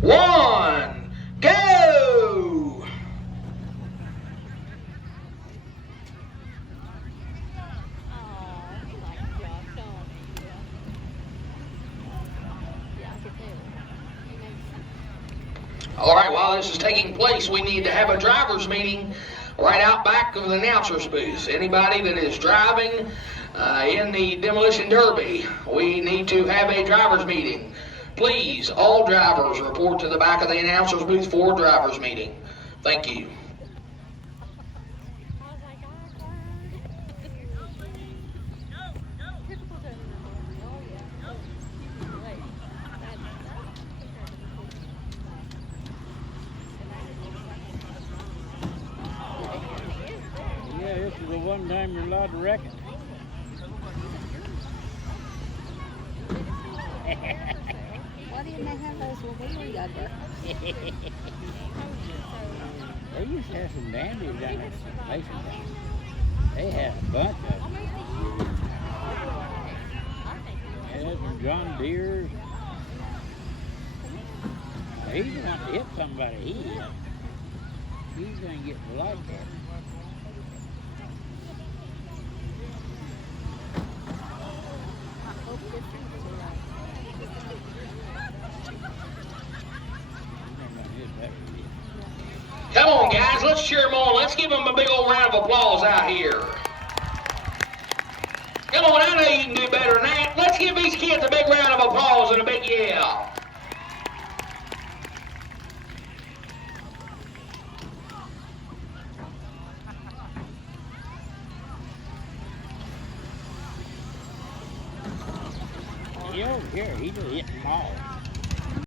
1, go! All right, while this is taking place, we need to have a driver's meeting right out back of the announcer's booth. Anybody that is driving in the Demolition Derby, we need to have a driver's meeting. Please, all drivers report to the back of the announcer's booth for driver's meeting. Thank you. Yeah, this is the one time you're allowed to wreck it. Why didn't they have those when we were younger? They used to have some dandies down there at Mason Town. They had a bunch of them. They had some John Deere's. He's going to have to hit somebody. He's going to get the light there. Come on, guys, let's cheer them on. Let's give them a big old round of applause out here. Come on, I know you can do better than that. Let's give these kids a big round of applause and a big yeah. He over here, he just hit them all.